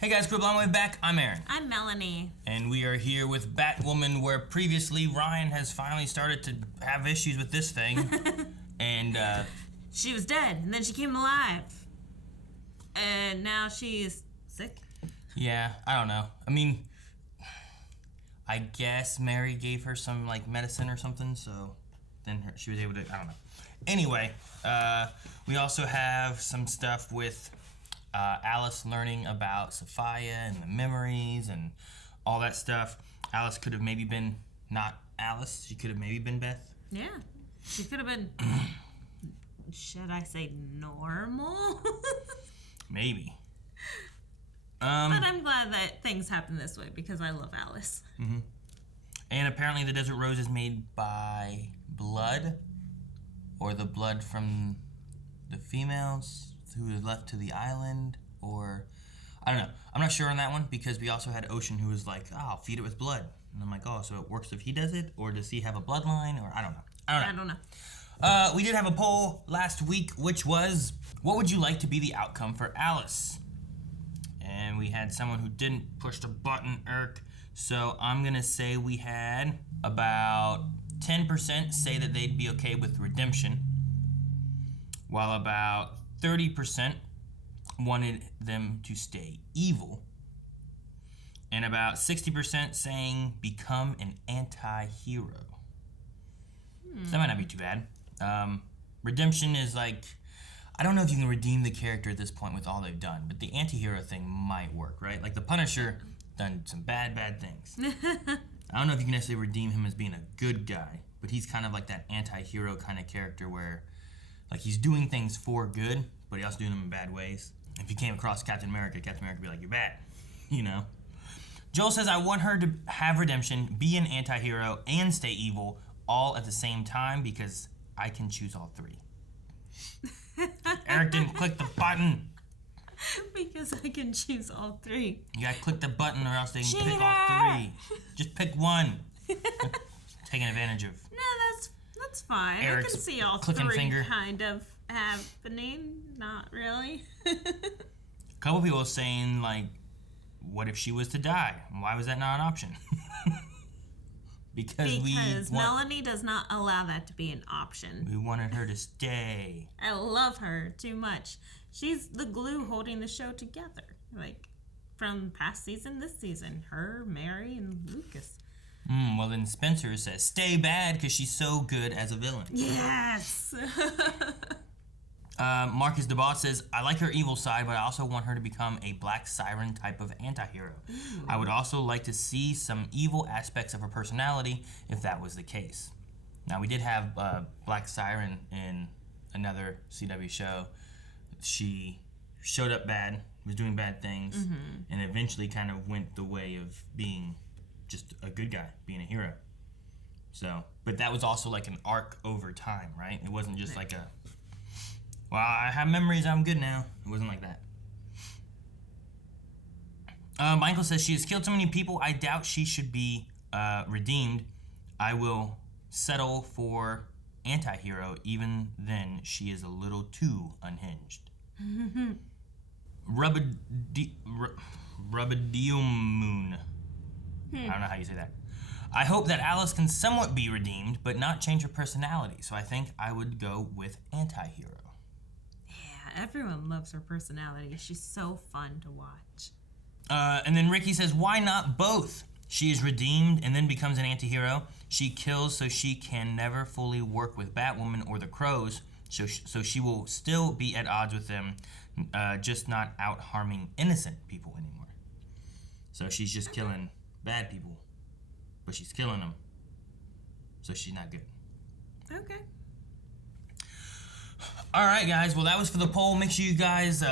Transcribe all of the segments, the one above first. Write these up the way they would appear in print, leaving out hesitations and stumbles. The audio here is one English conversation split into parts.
Hey guys, Crew Blind Wave back. I'm Aaron. I'm Melanie. And we are here with Batwoman, where previously Ryan has finally started to have issues with this thing. And, she was dead, and then she came alive. And now she's sick. Yeah, I don't know. I mean, I guess Mary gave her some, like, medicine or something, so then she was able to, I don't know. Anyway, we also have some stuff with Alice learning about Sophia and the memories and all that stuff. Alice could have maybe been not Alice. She could have maybe been Beth. Yeah. She could have been, should I say normal? Maybe. But I'm glad that things happen this way because I love Alice. Mm-hmm. And apparently the Desert Rose is made by blood, or the blood from the females who was left to the island, or I don't know. I'm not sure on that one because we also had Ocean who was like, oh, I'll feed it with blood. And I'm like, oh, so it works if he does it, or does he have a bloodline, or I don't know. I don't know. We did have a poll last week, which was, what would you like to be the outcome for Alice? And we had someone who didn't push the button, Eric. So I'm going to say we had about 10% say that they'd be okay with redemption, while about 30% wanted them to stay evil, and about 60% saying become an anti-hero. So that might not be too bad. Redemption is like, I don't know if you can redeem the character at this point with all they've done, but the anti-hero thing might work, right? Like the Punisher done some bad things. I don't know if you can necessarily redeem him as being a good guy, but he's kind of like that anti-hero kind of character where like he's doing things for good, but he also doing them in bad ways. If you came across Captain America would be like, you're bad, you know? Joel says, I want her to have redemption, be an anti-hero, and stay evil all at the same time because I can choose all three. Eric didn't click the button. Because I can choose all three. You gotta click the button or else they can pick all three. Just pick one. Taking advantage of. No, that's fine. Eric's I can see all clicking three finger. kind of happening. Not really. A couple people saying, like, what if she was to die? Why was that not an option? Because Melanie does not allow that to be an option. We wanted her to stay. I love her too much. She's the glue holding the show together. Like, from past season, this season. Her, Mary, and Lucas. Well, then Spencer says, stay bad because she's so good as a villain. Yes! Marcus DeBoss says, I like her evil side, but I also want her to become a Black Siren type of anti-hero. I would also like to see some evil aspects of her personality if that was the case. Now, we did have Black Siren in another CW show. She showed up bad, was doing bad things, and eventually kind of went the way of being just a good guy, being a hero. So, but that was also like an arc over time, right? It wasn't just like a, well, I have memories, I'm good now. It wasn't like that. Michael says, she has killed so many people, I doubt she should be redeemed. I will settle for anti-hero, even then she is a little too unhinged. Rubadium I don't know how you say that. I hope that Alice can somewhat be redeemed, but not change her personality. So I think I would go with anti-hero. Yeah, everyone loves her personality. She's so fun to watch. And then Ricky says, why not both? She is redeemed and then becomes an anti-hero. She kills so she can never fully work with Batwoman or the Crows. So she will still be at odds with them, just not out harming innocent people anymore. So she's just killing bad people, but she's killing them, so she's not good. Okay. All right, guys. Well, that was for the poll. Make sure you guys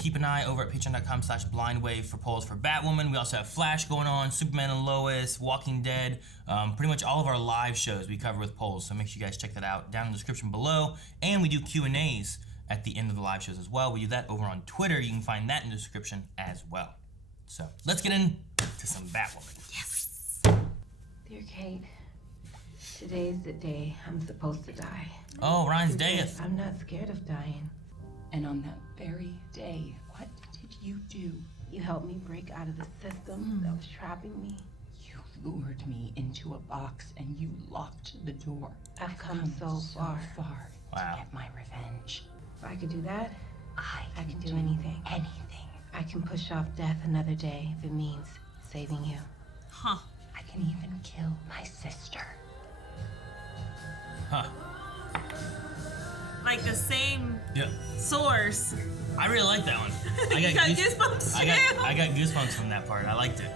keep an eye over at patreon.com/blindwave for polls for Batwoman. We also have Flash going on, Superman and Lois, Walking Dead. Pretty much all of our live shows we cover with polls, so make sure you guys check that out down in the description below. And we do Q&As at the end of the live shows as well. We do that over on Twitter. You can find that in the description as well. So let's get into some Batwoman. Yes. Dear Kate, today's the day I'm supposed to die. Oh, Ryan's dead. I'm not scared of dying. And on that very day, what did you do? You helped me break out of the system that was trapping me. You lured me into a box and you locked the door. I've come so far. Wow. To get my revenge. If I could do that, I can do anything. Anything. I can push off death another day if it means saving you. Huh. I can even kill my sister. Huh. Like the same Yeah. source. I really like that one. You got goosebumps too? I got goosebumps from that part. I liked it.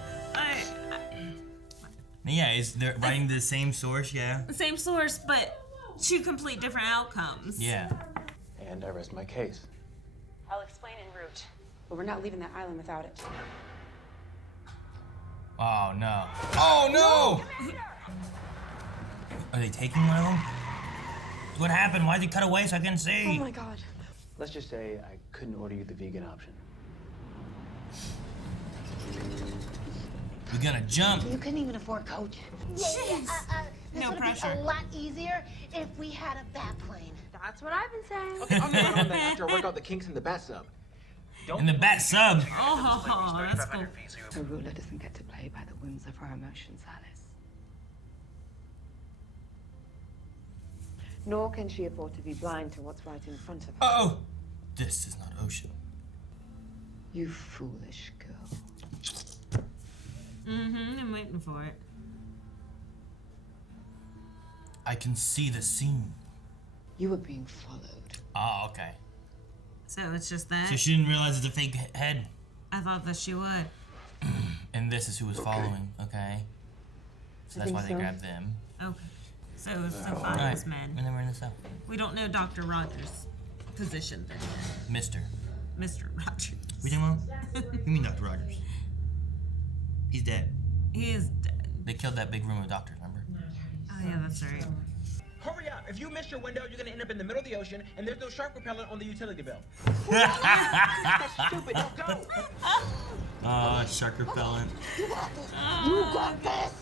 Yeah, they're writing the same source, yeah. Same source, but two complete different outcomes. Yeah. And I rest my case. I'll explain en route, but we're not leaving that island without it. Oh no. Oh no! Are they taking one of them? What happened? Why'd they cut away so I couldn't see? Oh my god. Let's just say I couldn't order you the vegan option. We're gonna jump. You couldn't even afford Coach. This No would pressure. be a lot easier if we had a bat plane. That's what I've been saying. Okay, I'll get on that after I work out the kinks in the bat sub. In the bat sub. Oh, that's cool. A ruler doesn't get to play by the whims of her emotions, Alice. Nor can she afford to be blind to what's right in front of her. Uh-oh. This is not Ocean. You foolish girl. I'm waiting for it. I can see the scene. You were being followed. Oh, okay. So it's just that? So she didn't realize it's a fake head. I thought that she would. And this is who was following, okay? So that's why they grabbed them. Okay. So it's the Alright. five men. And then we're in the cell. We don't know Dr. Rogers' position then. Mister. Mr. Rogers. We talking about? You mean Dr. Rogers? He's dead. He is dead. They killed that big room of doctors, remember? Oh yeah, that's right. Hurry up! If you miss your window, you're gonna end up in the middle of the ocean, and there's no shark repellent on the utility bill. That's stupid. Now go. Shark repellent. You got this.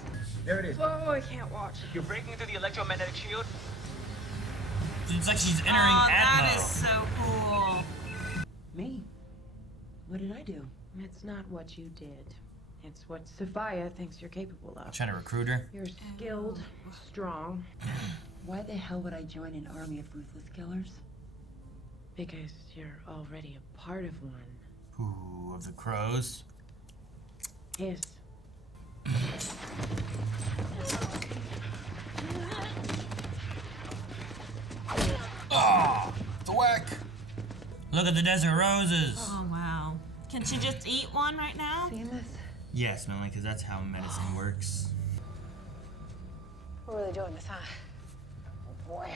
There it is. Oh, I can't watch. You're breaking through the electromagnetic shield. It's like she's entering Oh, Atmo. that is so cool. Me? What did I do? It's not what you did. It's what Sophia thinks you're capable of. Trying to recruit her. You're skilled, strong, Why the hell would I join an army of ruthless killers? because you're already a part of one. Ooh, of the crows. Yes. Oh, thwack. Look at the desert roses. Oh wow. Can she just eat one right now? Seeing this? Yes, Melanie, because that's how medicine works. We're really doing this, huh? Oh boy.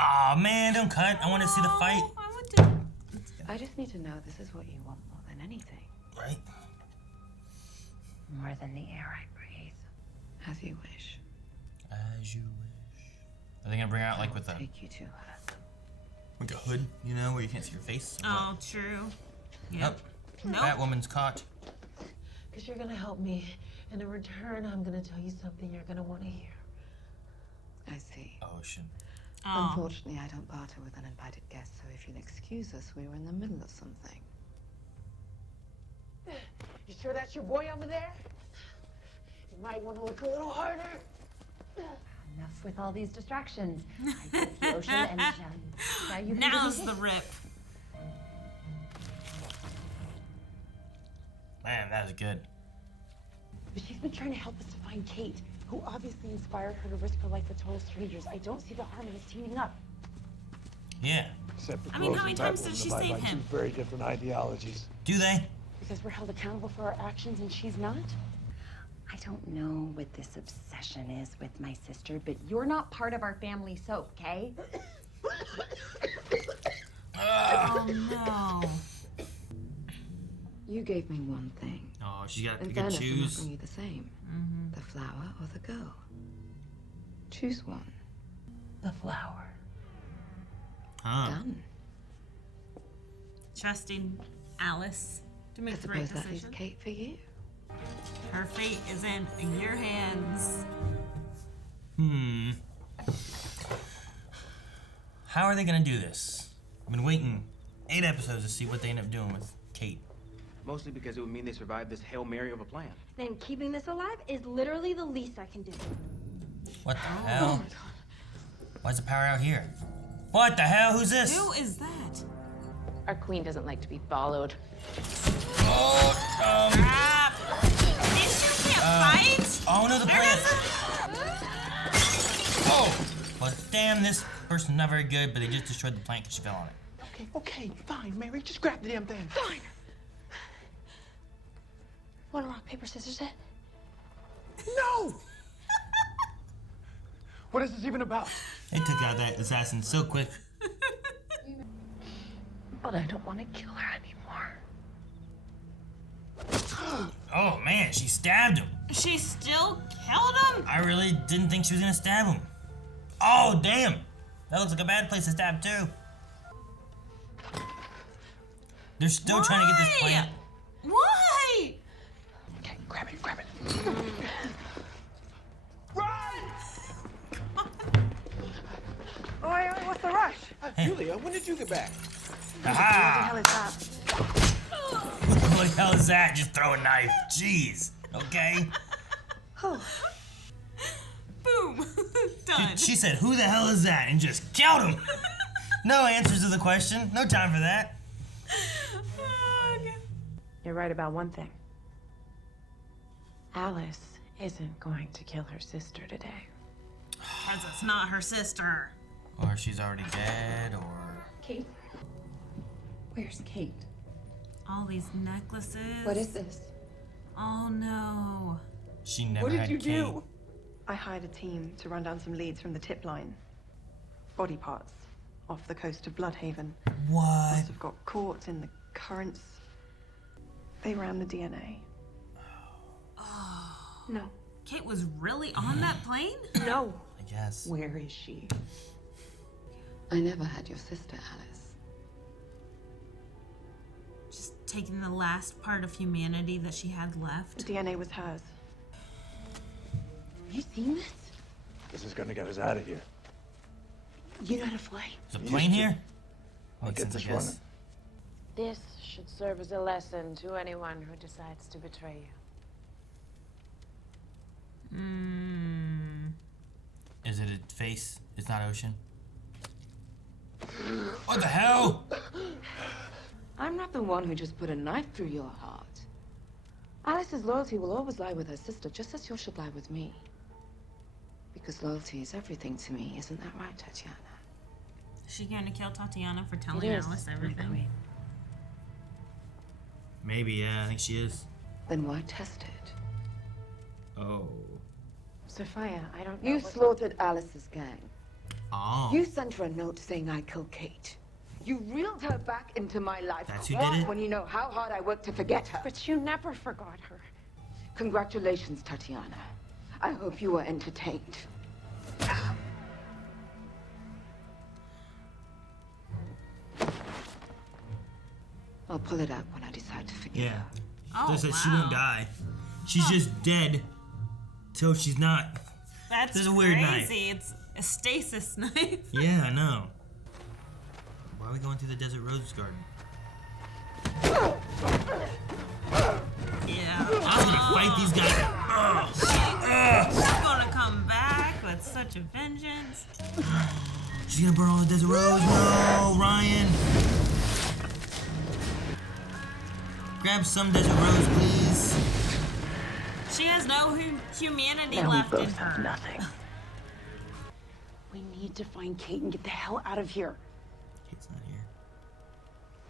Aw, man, don't cut. I want to see the fight. Oh, I would do. I just need to know this is what you want more than anything. Right? More than the air I breathe. As you wish. As you wish. Are they going to bring her out like with a Take you to her. like a hood, you know, where you can't see your face? Oh, true. Yeah. Nope. Nope. Batwoman's caught. Because you're gonna help me, and in return, I'm gonna tell you something you're gonna want to hear. I see. Ocean. Oh. Unfortunately, I don't barter with uninvited guests, so if you'll excuse us, we were in the middle of something. You sure that's your boy over there? You might want to look a little harder. Enough with all these distractions. I took the ocean and now you can Now's do the this. rip. Man, that was good. But she's been trying to help us to find Kate, who obviously inspired her to risk her life with total strangers. I don't see the harm in us teaming up. Yeah. Except the I mean, Crows how many and times Batwoman did she abide save by him? two very different ideologies. Do they? Because we're held accountable for our actions and she's not? I don't know what this obsession is with my sister, but you're not part of our family soap, okay? Oh no. You gave me one thing. Oh, she got to In pick and fairness, I'm choose. offering you the same. The flower or the girl. Choose one. The flower. Huh. Done. Trusting Alice to I make the right suppose that leaves decision. Kate for you. Her fate is in your hands. How are they gonna do this? I've been waiting 8 episodes to see what they end up doing with Kate. Mostly because it would mean they survived this Hail Mary of a plan. Then keeping this alive is literally the least I can do. What the hell? Why's the power out here? What the hell? Who's this? Who is that? Our queen doesn't like to be followed. Oh, These two can't fight? oh no, the plant. Oh, well, damn, this person's not very good, but they just destroyed the plant because she fell on it. Okay, fine, Mary. Just grab the damn thing. Fine. Wanna rock, paper, scissors it? No! What is this even about? They took out that assassin so quick. But I don't want to kill her anymore. Oh man, she stabbed him. She still killed him? I really didn't think she was gonna stab him. Oh damn, that looks like a bad place to stab too. They're still trying to get this plant. Why? Okay, grab it, grab it. Run! Oi, what's the rush? Julia, when did you get back? Aha! What the hell is that? What the hell is that? Just throw a knife. Jeez. Okay. Boom. Done. She said, "Who the hell is that?" and just killed him. No answers to the question. No time for that. Okay. You're right about one thing. Alice isn't going to kill her sister today. Because it's not her sister. Or she's already dead, or... Kate? Where's Kate? All these necklaces. What is this? Oh no. She never had Kate. I hired a team to run down some leads from the tip line. Body parts off the coast of Bloodhaven. What? Must have got caught in the currents. They ran the DNA. Oh. No. Kate was really on that plane? No. I guess. Where is she? I never had your sister, Alice. Just taking the last part of humanity that she had The left. DNA was hers. You seen this? This is gonna get us out of here. You know how to fly? There's a plane here? I'll Makes get sense, this I guess. running. This should serve as a lesson to anyone who decides to betray you. Is it a face? It's not ocean? What the hell? I'm not the one who just put a knife through your heart. Alice's loyalty will always lie with her sister, just as yours should lie with me. Because loyalty is everything to me, isn't that right, Tatiana? Is she going to kill Tatiana for telling It is, Alice my everything? queen. Maybe, yeah, I think she is. Then why test it? Oh. Sophia, I don't know. You slaughtered Alice's gang. Oh. You sent her a note saying I killed Kate. You reeled her back into my life. That's who Why, did it? when you know how hard I worked to forget her? But you never forgot her. Congratulations, Tatiana. I hope you were entertained. I'll pull it out when I decide to forget Yeah. her. Oh, They said she wow. won't die. She's just dead till she's not. That's This is a weird knife. crazy. It's a stasis knife. Yeah, I know. Why are we going through the desert rose garden? Yeah. I was gonna fight these guys. She's gonna come back with such a vengeance. She's gonna burn all the desert rose. No, Ryan. Grab some desert rose, please. She has no humanity Now we left in both have her. nothing. We need to find Kate and get the hell out of here. Kate's not here.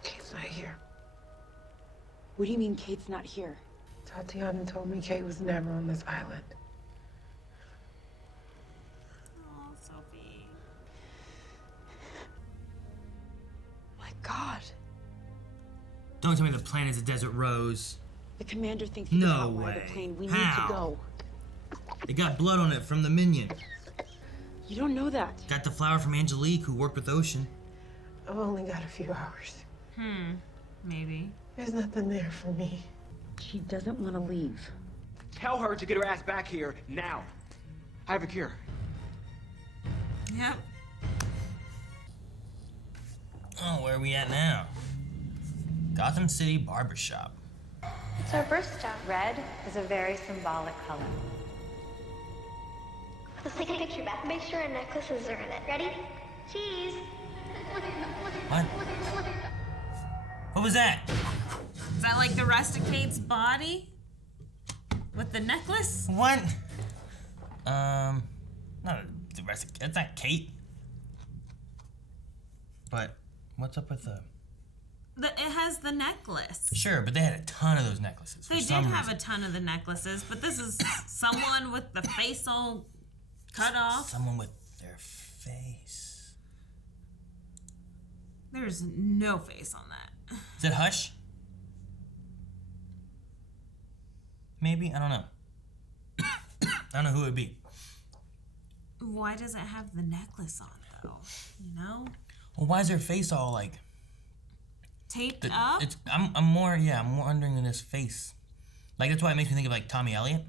Kate's not here. What do you mean Kate's not here? Tatiana told me Kate was never on this island. Oh, Sophie. My God. Don't tell me the planet's a desert rose. The commander thinks he No can outfly way. the plane. We How? need to go. It got blood on it from the minion. You don't know that. Got the flower from Angelique, who worked with Ocean. I've only got a few hours. Maybe. There's nothing there for me. She doesn't want to leave. Tell her to get her ass back here now. I have a cure. Yep. Oh, where are we at now? Gotham City Barbershop. It's our birthstone. Red is a very symbolic color. Let's take a picture back. Make sure our necklaces are in it. Ready? Cheese. What? What was that? Is that like the rest of Kate's body? With the necklace? What? No, the rest of it's not Kate. But what's up with the... It has the necklace. Sure, but they had a ton of those necklaces. They did have a ton of the necklaces, but this is someone with the face all cut off. Someone with their face. There's no face on that. Is it Hush? Maybe? I don't know. I don't know who it would be. Why does it have the necklace on, though? You know? Well, why is their face all like... Taped up? I'm more wondering in his face. Like, that's why it makes me think of, like, Tommy Elliott.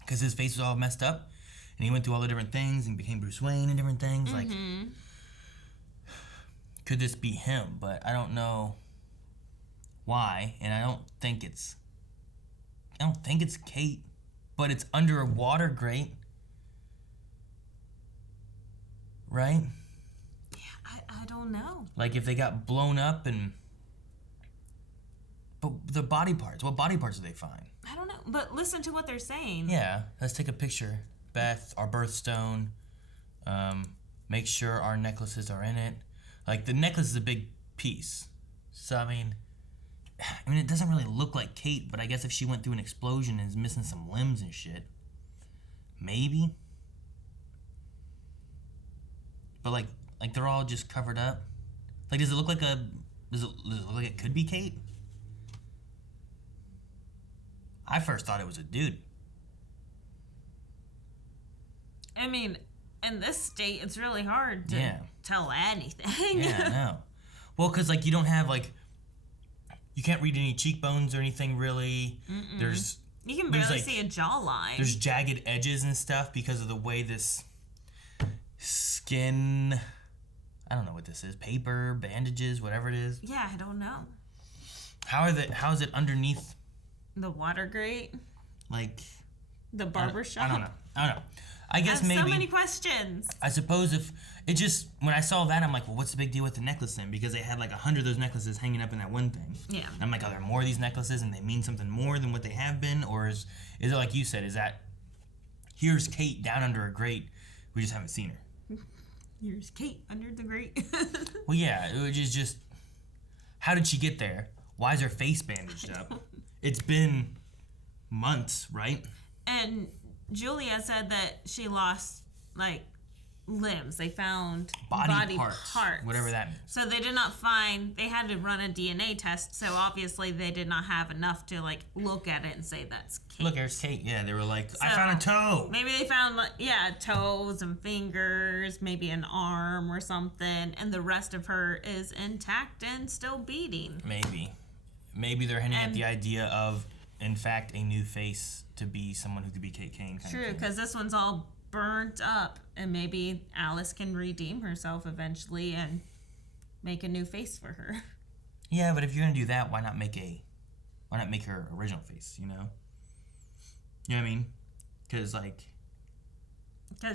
Because his face was all messed up. And he went through all the different things and became Bruce Wayne and different things. Like, could this be him? But I don't know why. And I don't think it's Kate. But it's under a water grate. Right? Yeah, I don't know. Like, if they got blown up and... But the body parts, what body parts did they find? I don't know, but listen to what they're saying. Yeah, let's take a picture. Beth, our birthstone. Make sure our necklaces are in it. Like, the necklace is a big piece. So, I mean, it doesn't really look like Kate, but I guess if she went through an explosion and is missing some limbs and shit, maybe. But, like they're all just covered up. Like, does it look like it could be Kate? I first thought it was a dude. I mean, in this state, it's really hard to tell anything. Yeah, I know. Well, because, like, you don't have, like... You can't read any cheekbones or anything, really. Mm-mm. You can barely see a jawline. There's jagged edges and stuff because of the way this skin... I don't know what this is. Paper, bandages, whatever it is. Yeah, I don't know. How is it underneath... The water grate? Like... The barbershop? I don't know. I guess maybe. maybe... so many questions. I suppose if... It just... When I saw that, I'm like, well, what's the big deal with the necklace then? Because they had like 100 of those necklaces hanging up in that one thing. Yeah. And I'm like, are there more of these necklaces and they mean something more than what they have been? Or is it like you said, is that... Here's Kate down under a grate. We just haven't seen her. Here's Kate under the grate. Well, yeah. It was just... How did she get there? Why is her face bandaged up? It's been months, right? And Julia said that she lost, like, limbs. They found body parts. Whatever that means. So they did not find... They had to run a DNA test, so obviously they did not have enough to, like, look at it and say that's Kate. Look, there's Kate. Yeah, they were like, So, I found a toe. Maybe they found, like, toes and fingers, maybe an arm or something, and the rest of her is intact and still beating. Maybe they're hinting at the idea of, in fact, a new face to be someone who could be Kate Kane. True, because this one's all burnt up, and maybe Alice can redeem herself eventually and make a new face for her. Yeah, but if you're gonna do that, why not make her original face? You know what I mean? Because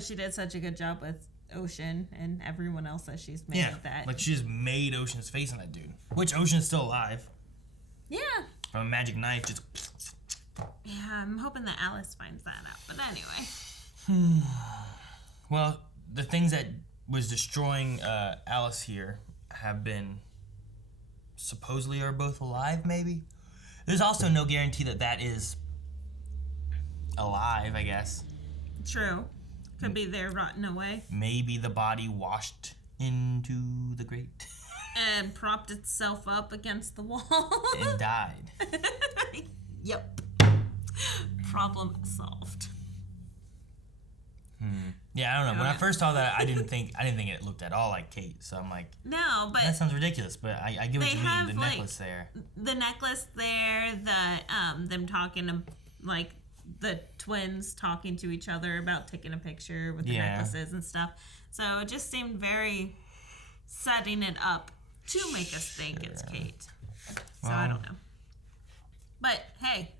she did such a good job with Ocean and everyone else that she's made that. Like she just made Ocean's face on that dude, which Ocean's still alive. Yeah. From a magic knife, just. Yeah, I'm hoping that Alice finds that out. But anyway. Well, the things that was destroying Alice here have been supposedly are both alive, maybe? There's also no guarantee that is alive, I guess. True. Could be there rotting away. Maybe the body washed into the grate. And propped itself up against the wall. And died. Yep. Problem solved. Yeah, I don't know. When I first saw that, I didn't think it looked at all like Kate. So I'm like, no, but that sounds ridiculous. But I get what you mean. The like, necklace there. The necklace there. Them talking to like the twins talking to each other about taking a picture with the necklaces and stuff. So it just seemed very setting it up to make us think it's Kate. So I don't know. But hey,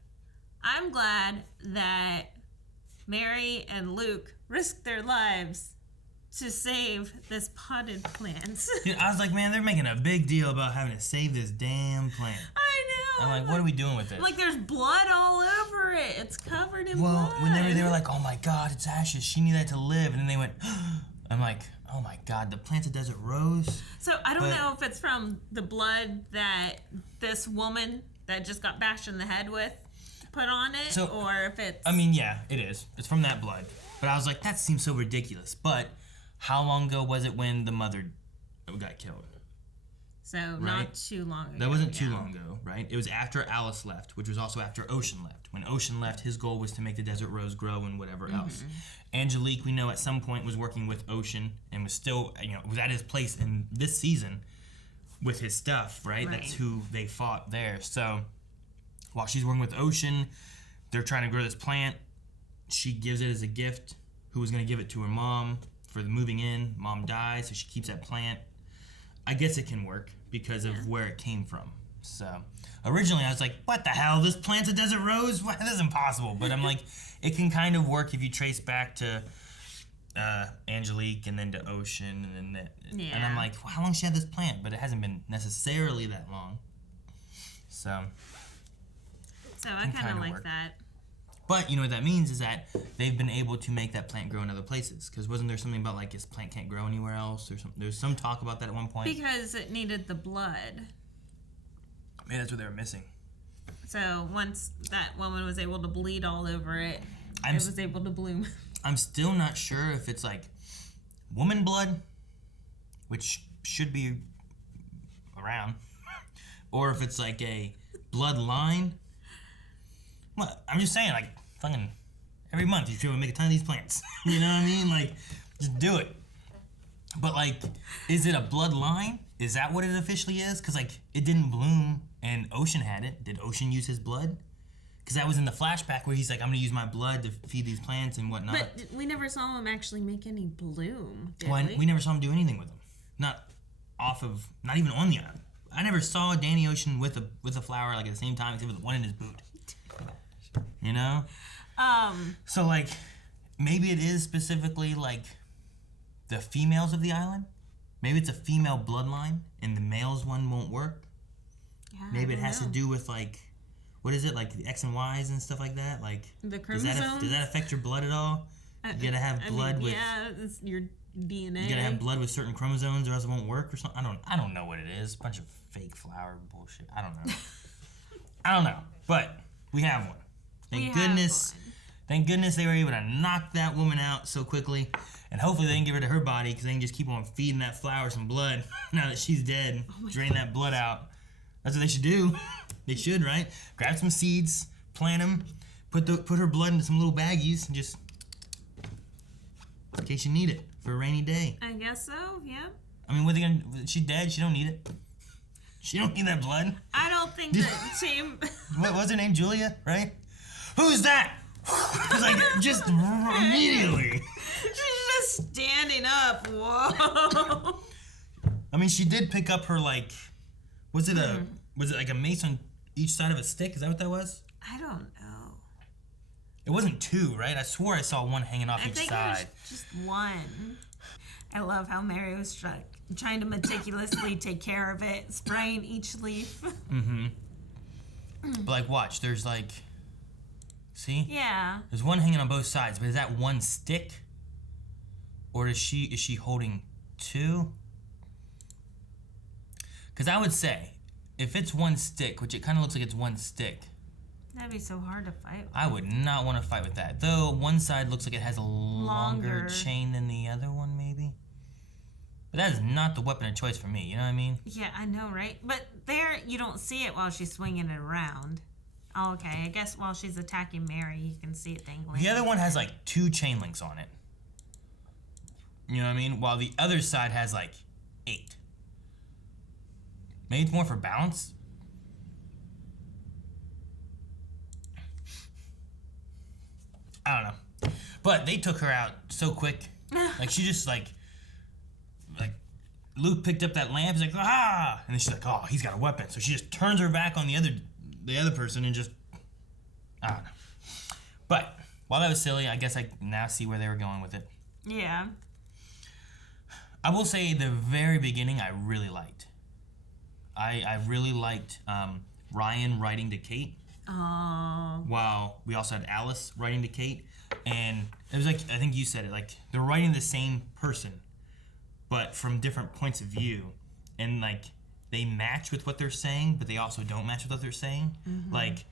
I'm glad that Mary and Luke risked their lives to save this potted plant. Dude, I was like, man, they're making a big deal about having to save this damn plant. I know. I'm like, what are we doing with it? Like, there's blood all over it. It's covered in blood. Well, when they were like, oh my God, it's ashes. She needed that to live. And then they went, I'm like, oh my God, the plant's a desert rose. So I don't know if it's from the blood that this woman that just got bashed in the head with put on it, or if it's... I mean, yeah, it is. It's from that blood. But I was like, that seems so ridiculous. But how long ago was it when the mother got killed? So not too long ago. That wasn't too long ago, right? It was after Alice left, which was also after Ocean left. When Ocean left, his goal was to make the desert rose grow and whatever else. Angelique, we know at some point was working with Ocean and was still, was at his place in this season with his stuff, right? That's who they fought there. So while she's working with Ocean, they're trying to grow this plant. She gives it as a gift. Who was going to give it to her mom for the moving in? Mom dies, so she keeps that plant. I guess it can work because of where it came from. So originally I was like, what the hell? This plant's a desert rose? What? This is impossible. But I'm like, it can kind of work if you trace back to Angelique and then to Ocean and then and I'm like, well, how long has she had this plant? But it hasn't been necessarily that long. So I kind of like work. that. But you know what that means is that they've been able to make that plant grow in other places. Because wasn't there something about like this plant can't grow anywhere else or something? There's some talk about that at one point. Because it needed the blood. Maybe that's what they were missing. So once that woman was able to bleed all over it, it was able to bloom. I'm still not sure if it's like woman blood, which should be around, or if it's like a bloodline. Well, I'm just saying, like, fucking every month you should make a ton of these plants. You know what I mean? Like, just do it. But, like, is it a bloodline? Is that what it officially is? Because, like, it didn't bloom and Ocean had it. Did Ocean use his blood? Because that was in the flashback where he's like, I'm going to use my blood to feed these plants and whatnot. But we never saw him actually make any bloom, did we never saw him do anything with them. Not even on the island. I never saw Danny Ocean with a flower, like, at the same time, except for the one in his boot. You know? So, like, maybe it is specifically, like, the females of the island. Maybe it's a female bloodline, and the males one won't work. Yeah, maybe it has to do with, like, what is it? Like, the X and Y's and stuff like that? Like, the chromosomes? Does that affect your blood at all? You gotta have blood with... Yeah, it's your DNA. You gotta have blood with certain chromosomes or else it won't work or something. I don't know what it is. Bunch of fake flower bullshit. I don't know. I don't know. But we have one. Thank goodness they were able to knock that woman out so quickly. And hopefully they can give her to her body because they can just keep on feeding that flower some blood now that she's dead. Drain that blood out. That's what they should do. They should, right? Grab some seeds, plant them, put her blood into some little baggies, and just in case you need it for a rainy day. I guess so, yeah. I mean, what are they gonna? She's dead. She don't need it. She don't need that blood. I don't think that team... What was her name? Julia, right? Who's that? It's like, just immediately. She's just standing up. Whoa. I mean, she did pick up her, like, was it like a mace on each side of a stick? Is that what that was? I don't know. It wasn't two, right? I swore I saw one hanging off each side. I think it was just one. I love how Mary was trying to meticulously take care of it, spraying each leaf. Mm-hmm. But, like, watch. There's, like... See? Yeah. There's one hanging on both sides, but is that one stick? Or is she holding two? Because I would say, if it's one stick, which it kind of looks like it's one stick. That'd be so hard to fight with. I would not want to fight with that. Though one side looks like it has a longer chain than the other one, maybe. But that is not the weapon of choice for me, you know what I mean? Yeah, I know, right? But there, you don't see it while she's swinging it around. Oh, okay. I guess while she's attacking Mary, you can see it dangling. The other one has like 2 chain links on it. You know what I mean? While the other side has like 8. Maybe it's more for balance. I don't know. But they took her out so quick. Like she just like Luke picked up that lamp. He's like, ah! And then she's like, oh, he's got a weapon. So she just turns her back on the other person and just, I don't know. But while that was silly, I guess I now see where they were going with it. Yeah. I will say the very beginning I really liked. I really liked Ryan writing to Kate. Oh. While we also had Alice writing to Kate. And it was like, I think you said it, like they're writing the same person, but from different points of view. And like they match with what they're saying, but they also don't match with what they're saying. Mm-hmm. Like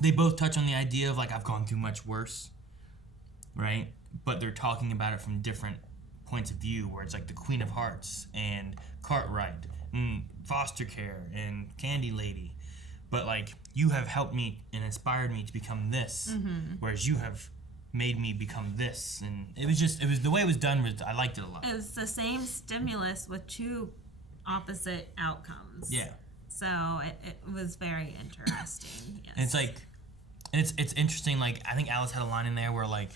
they both touch on the idea of like, I've gone through much worse, right? But they're talking about it from different points of view, where it's like the Queen of Hearts and Cartwright and foster care and Candy Lady. But like, you have helped me and inspired me to become this, whereas you have made me become this. And it was the way it was done, I liked it a lot. It was the same stimulus with two opposite outcomes. Yeah. So it was very interesting. Yes. And it's like, it's interesting, like, I think Alice had a line in there where like,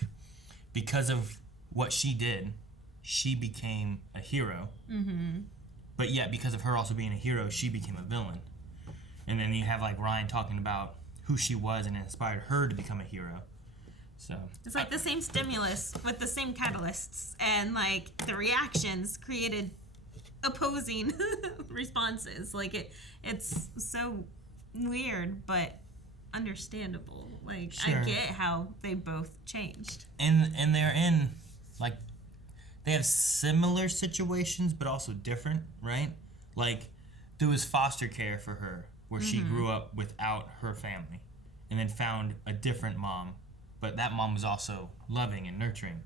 because of what she did, she became a hero. Mm-hmm. But yet, because of her also being a hero, she became a villain. And then you have like Ryan talking about who she was and it inspired her to become a hero. So it's like the same stimulus with the same catalysts, and like the reactions created opposing responses. Like it's so weird, but understandable. Like sure. I get how they both changed. And they're in like, they have similar situations but also different, right? Like there was foster care for her where she grew up without her family and then found a different mom, but that mom was also loving and nurturing,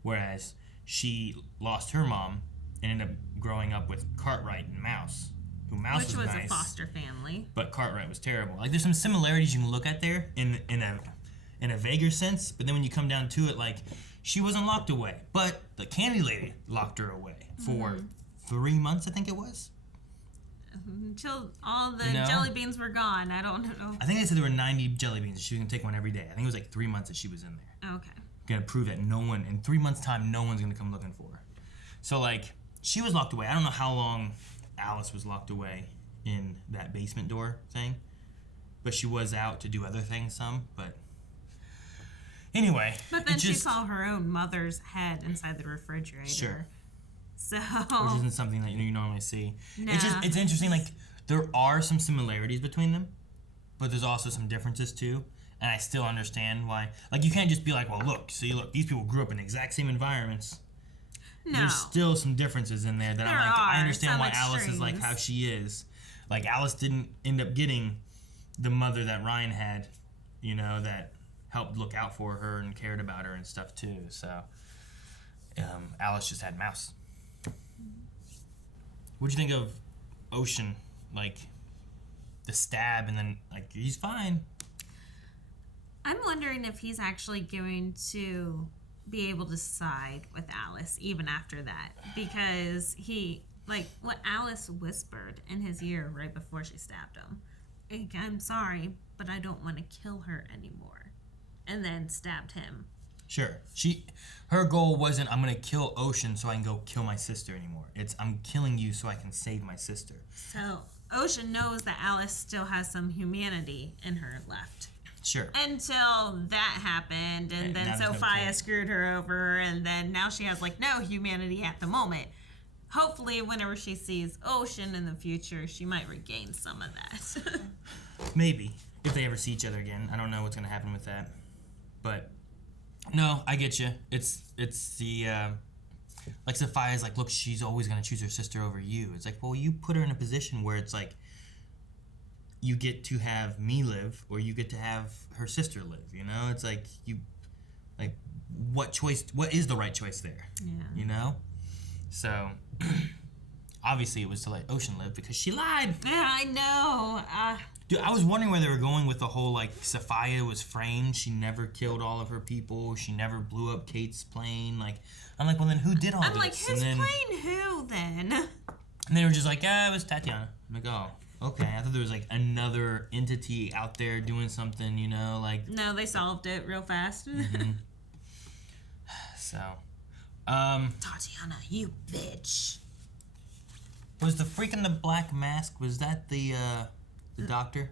whereas she lost her mom and ended up growing up with Cartwright and Mouse, who Mouse Which was was nice, a foster family, but Cartwright was terrible. Like there's some similarities you can look at there in a vaguer sense, but then when you come down to it, like she wasn't locked away, but the Candy Lady locked her away for 3 months, I think it was. Until all the jelly beans were gone. I don't know. I think they said there were 90 jelly beans. She was going to take one every day. I think it was like 3 months that she was in there. Okay. Going to prove that no one, in 3 months' time, no one's going to come looking for her. So, like, she was locked away. I don't know how long Alice was locked away in that basement door thing. But she was out to do other things some. But anyway. But then she saw her own mother's head inside the refrigerator. Sure. So, which isn't something that you normally see. Nah. It's interesting. Like there are some similarities between them, but there's also some differences too. And I still understand why. Like you can't just be like, well, look, these people grew up in the exact same environments. No. There's still some differences in there that I'm like, I understand why Alice is like how she is. Like Alice didn't end up getting the mother that Ryan had, you know, that helped look out for her and cared about her and stuff too. So Alice just had Mouse. What'd you think of Ocean? Like, the stab and then, like, he's fine. I'm wondering if he's actually going to be able to side with Alice even after that. Because he, like, what Alice whispered in his ear right before she stabbed him. Like, I'm sorry, but I don't want to kill her anymore. And then stabbed him. Sure. Her goal wasn't, I'm going to kill Ocean so I can go kill my sister anymore. It's, I'm killing you so I can save my sister. So, Ocean knows that Alice still has some humanity in her left. Sure. Until that happened, and then Sophia screwed her over, and then now she has, like, no humanity at the moment. Hopefully, whenever she sees Ocean in the future, she might regain some of that. Maybe. If they ever see each other again. I don't know what's going to happen with that. But... no, I get you. It's the, like Sophia's like, look, she's always going to choose her sister over you. It's like, well, you put her in a position where it's like, you get to have me live or you get to have her sister live, you know? It's like, what is the right choice there? Yeah. You know? So, obviously it was to let Ocean live because she lied. Yeah, I know. Dude, I was wondering where they were going with the whole, like, Sophia was framed. She never killed all of her people. She never blew up Kate's plane. Like, I'm like, well, then who did all this? I'm like, whose plane who, then? And they were just like, it was Tatiana. I'm like, oh, okay. I thought there was, like, another entity out there doing something, you know, like... No, they solved it real fast. Mm-hmm. So, Tatiana, you bitch. Was the freak in the black mask, was that the doctor?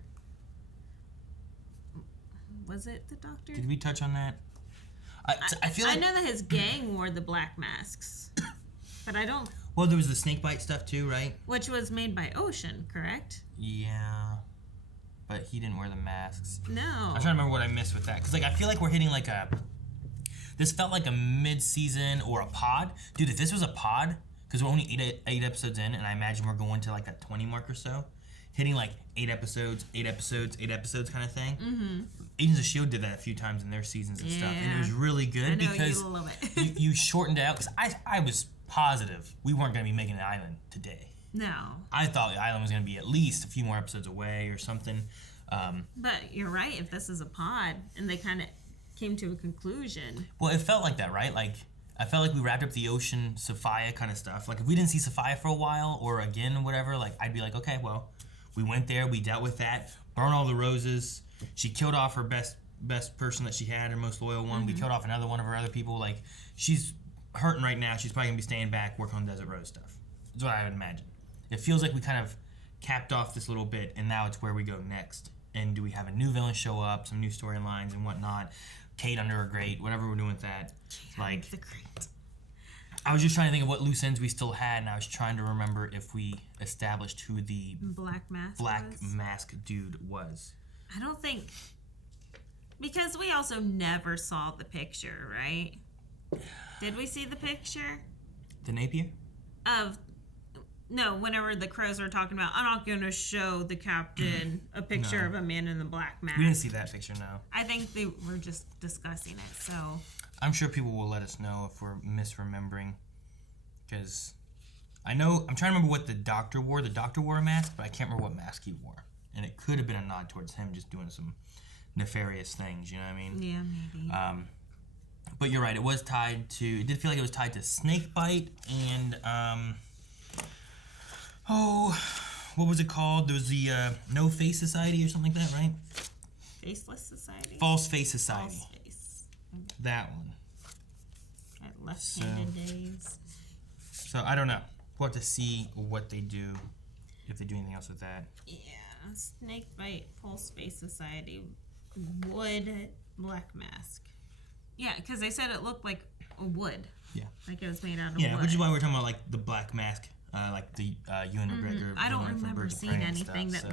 Was it the doctor? Did we touch on that? I feel like... I know that his gang wore the black masks, but I don't... Well, there was the snake bite stuff too, right? Which was made by Ocean, correct? Yeah. But he didn't wear the masks. No. I'm trying to remember what I missed with that. Because, like, I feel like we're hitting, like, a... This felt like a mid-season or a pod. Dude, if this was a pod, because we're only eight episodes in, and I imagine we're going to, like, a 20 mark or so, hitting, like, 8 episodes kind of thing. Mm-hmm. Agents of S.H.I.E.L.D. did that a few times in their seasons and stuff. And it was really good I know, because you love it. you shortened it out. Because I was positive we weren't going to be making the island today. No. I thought the island was going to be at least a few more episodes away or something. But you're right, if this is a pod, and they kind of came to a conclusion. Well, it felt like that, right? Like, I felt like we wrapped up the Ocean, Sophia kind of stuff. Like, if we didn't see Sophia for a while, or again, whatever, like, I'd be like, okay, well, we went there, we dealt with that, burn all the roses. She killed off her best person that she had, her most loyal one. Mm-hmm. We killed off another one of her other people. Like, she's hurting right now. She's probably going to be staying back, working on Desert Rose stuff. That's what I would imagine. It feels like we kind of capped off this little bit, and now it's where we go next. And do we have a new villain show up, some new storylines and whatnot? Kate under a grate, whatever we're doing with that. Like, the grate. I was just trying to think of what loose ends we still had, and I was trying to remember if we established who the Black mask dude was. I don't think, because we also never saw the picture, right? Did we see the picture? The Napier? No, whenever the crows were talking about, I'm not going to show the captain a picture of a man in the black mask. We didn't see that picture, no. I think they were just discussing it, so. I'm sure people will let us know if we're misremembering. Because I know, I'm trying to remember what the doctor wore. The doctor wore a mask, but I can't remember what mask he wore. And it could have been a nod towards him just doing some nefarious things, you know what I mean? Yeah, maybe. But you're right, it did feel like it was tied to snakebite and, what was it called? There was the No Face Society or something like that, right? Faceless Society? False Face Society. False Face. That one. At left-handed days. So, I don't know. We'll have to see what they do, if they do anything else with that. Yeah, Snakebite, False Face Society, wood, black mask. Yeah, because they said it looked like a wood. Yeah. Like it was made out of wood. Yeah, which is why we're talking about, like, the black mask. Like the Ewan McGregor. I don't remember seeing anything that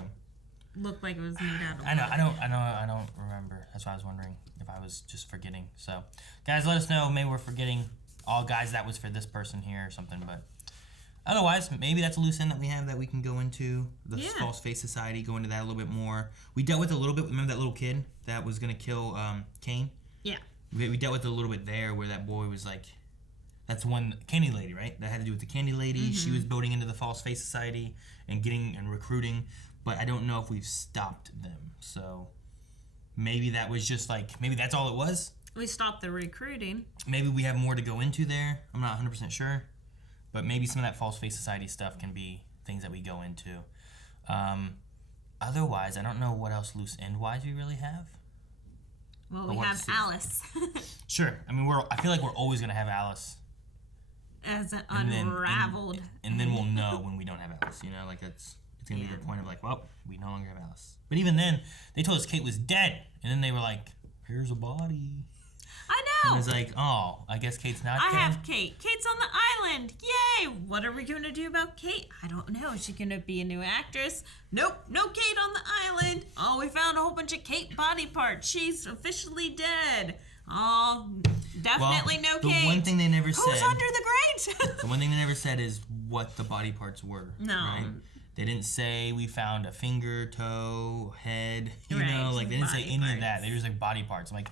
looked like it was made out of wood. I don't remember. That's why I was wondering if I was just forgetting. So, guys, let us know. Maybe we're forgetting. All guys, that was for this person here or something. But otherwise, maybe that's a loose end that we have that we can go into. The False Face Society, go into that a little bit more. We dealt with a little bit. Remember that little kid that was going to kill Kane? Yeah. We dealt with a little bit there where that boy was like... That's one candy lady, right? That had to do with the candy lady. Mm-hmm. She was voting into the False Face Society and getting and recruiting, but I don't know if we've stopped them. So maybe that was just like, maybe that's all it was. We stopped the recruiting. Maybe we have more to go into there. I'm not 100% sure, but maybe some of that False Face Society stuff can be things that we go into. Otherwise, I don't know what else loose end wise we really have. Well, we have Alice. Sure. I mean, I feel like we're always gonna have Alice. As an unraveled. And then we'll know when we don't have Alice, you know? Like, it's going to be the point of, like, well, we no longer have Alice. But even then, they told us Kate was dead. And then they were like, here's a body. I know. And it's like, oh, I guess Kate's not dead. I have Kate. Kate's on the island. Yay. What are we going to do about Kate? I don't know. Is she going to be a new actress? Nope. No Kate on the island. Oh, we found a whole bunch of Kate body parts. She's officially dead. Oh, definitely no Kate. The one thing they never said... Who's under the grate? The one thing they never said is what the body parts were. No. Right? They didn't say we found a finger, toe, head, you know? Like, they didn't say any of that. They were just, like, body parts. I'm like...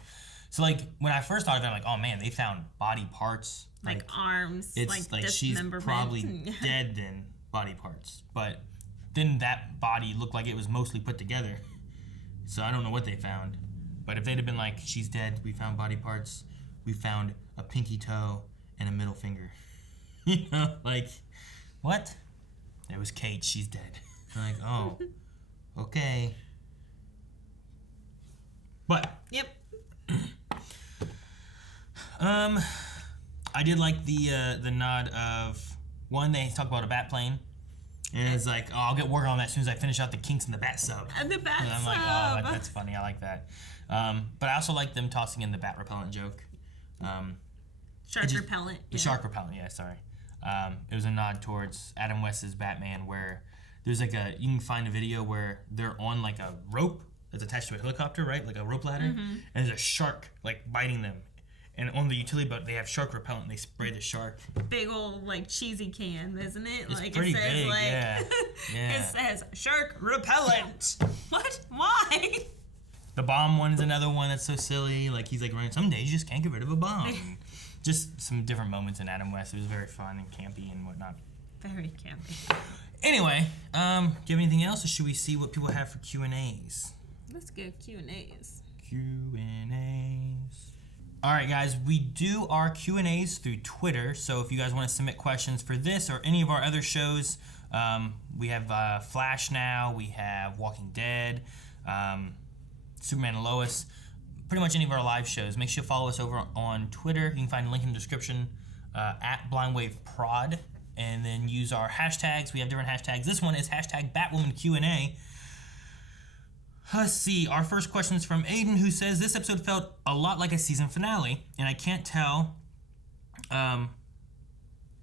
So, like, when I first thought of it, I'm like, oh, man, they found body parts. Like arms, it's like she's probably dead then, body parts. But then that body looked like it was mostly put together. So I don't know what they found. But if they'd have been like, she's dead, we found body parts, we found a pinky toe and a middle finger. You know, like, what? It was Kate, she's dead. I'm like, oh, okay. But. Yep. I did like the nod of, one, they talk about a bat plane. And it's like, oh, I'll get working on that as soon as I finish out the kinks in the bat sub. And the bat And I'm like, oh, that's funny. I like that. But I also like them tossing in the bat repellent joke. Shark repellent. The shark repellent, yeah, sorry. It was a nod towards Adam West's Batman where there's like you can find a video where they're on like a rope that's attached to a helicopter, right? Like a rope ladder. Mm-hmm. And there's a shark like biting them. And on the utility boat, they have shark repellent and they spray the shark. Big old like cheesy can, isn't it? It's like pretty it says big, like yeah. it says shark repellent. What? Why? The bomb one is another one that's so silly. Like he's like running. Some days you just can't get rid of a bomb. Just some different moments in Adam West. It was very fun and campy and whatnot. Very campy. Anyway, do you have anything else, or should we see what people have for Q&As? Let's go Q&As. Q&As. All right, guys, we do our Q&As through Twitter, so if you guys want to submit questions for this or any of our other shows, we have Flash now, we have Walking Dead, Superman and Lois, pretty much any of our live shows. Make sure you follow us over on Twitter. You can find a link in the description at BlindWaveProd, and then use our hashtags. We have different hashtags. This one is hashtag Batwoman Q&A. Let's see, our first question is from Aiden, who says, this episode felt a lot like a season finale, and I can't tell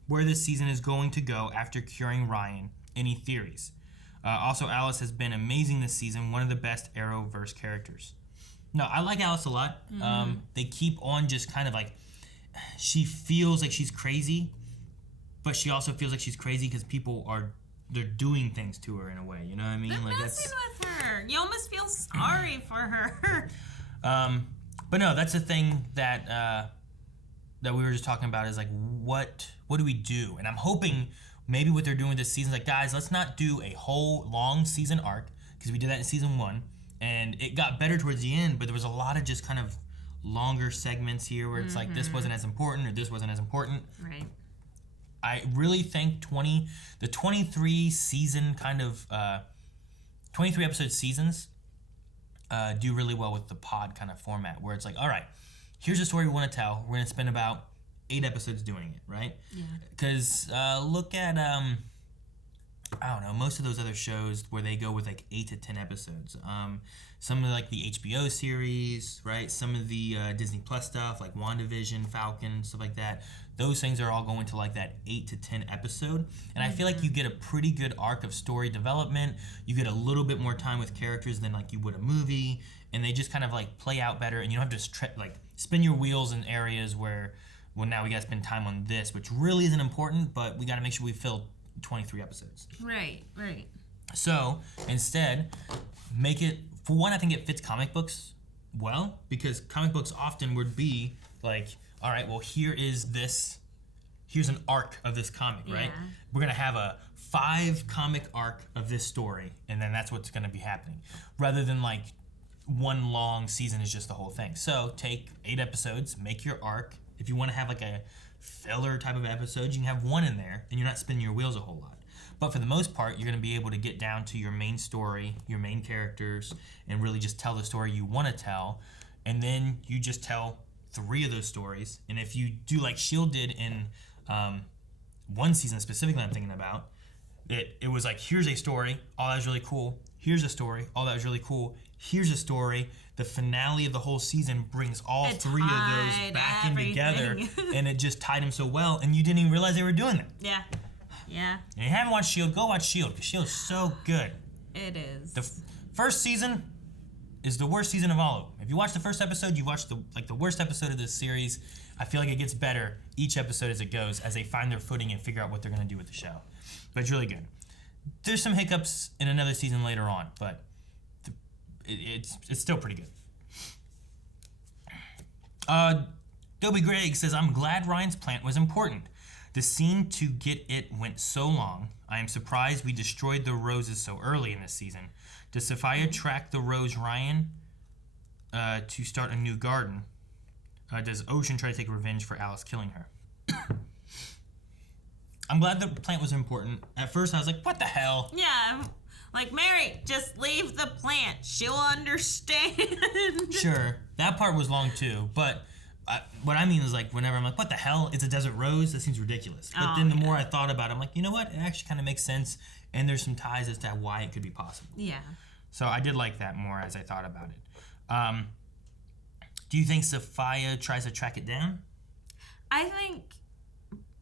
where this season is going to go after curing Ryan. Any theories? Also, Alice has been amazing this season, one of the best Arrowverse characters. No, I like Alice a lot. They keep on just kind of like, she feels like she's crazy, but she also feels like she's crazy because people they're doing things to her in a way, you know what I mean? They're like messing with her. You almost feel sorry for her. But no, that's the thing that that we were just talking about is like, what do we do? And I'm hoping maybe what they're doing with this season is like, guys, let's not do a whole long season arc, because we did that in season 1, and it got better towards the end, but there was a lot of just kind of longer segments here where it's like, this wasn't as important or this wasn't as important. Right. I really think the 23 season kind of 23 episode seasons do really well with the pod kind of format, where it's like, all right, here's a story we want to tell. We're going to spend about 8 episodes doing it, right? Yeah. Because look at I don't know, most of those other shows where they go with like 8 to 10 episodes. Some of like the HBO series, right? Some of the Disney Plus stuff like WandaVision, Falcon, stuff like that. Those things are all going to like that 8 to 10 episode. And I feel like you get a pretty good arc of story development. You get a little bit more time with characters than like you would a movie. And they just kind of like play out better. And you don't have to spin your wheels in areas where, well, now we got to spend time on this, which really isn't important, but we got to make sure we fill 23 episodes. Right. So instead, make it, for one, I think it fits comic books well, because comic books often would be like, all right, well, here's an arc of this comic, right? Yeah. We're going to have a 5 comic arc of this story, and then that's what's going to be happening. Rather than like one long season is just the whole thing. So take 8 episodes, make your arc. If you want to have like a filler type of episode, you can have 1 in there, and you're not spinning your wheels a whole lot. But for the most part, you're going to be able to get down to your main story, your main characters, and really just tell the story you want to tell. And then you just tell 3 of those stories. And if you do like S.H.I.E.L.D. did in one season specifically I'm thinking about, it was like, here's a story, oh, that was really cool. Here's a story, oh, that was really cool. Here's a story. The finale of the whole season brings all 3 of those back in together, and it just tied them so well, and you didn't even realize they were doing that. Yeah. And if you haven't watched S.H.I.E.L.D., go watch S.H.I.E.L.D., because S.H.I.E.L.D. is so good. It is. The first season is the worst season of all of them. If you watch the first episode, you watch the worst episode of this series. I feel like it gets better each episode as it goes, as they find their footing and figure out what they're going to do with the show. But it's really good. There's some hiccups in another season later on, but it's still pretty good. Dobie Gregg says, I'm glad Ryan's plant was important. The scene to get it went so long. I am surprised we destroyed the roses so early in this season. Does Sophia track the rose Ryan to start a new garden? Does Ocean try to take revenge for Alice killing her? I'm glad the plant was important. At first I was like, what the hell? Yeah, like, Mary, just leave the plant. She'll understand. Sure, that part was long too, but what I mean is, like, whenever I'm like, what the hell? It's a desert rose? That seems ridiculous. But then the more I thought about it, I'm like, you know what? It actually kind of makes sense. and there's some ties as to why it could be possible. Yeah. So I did like that more as I thought about it. Do you think Sophia tries to track it down? I think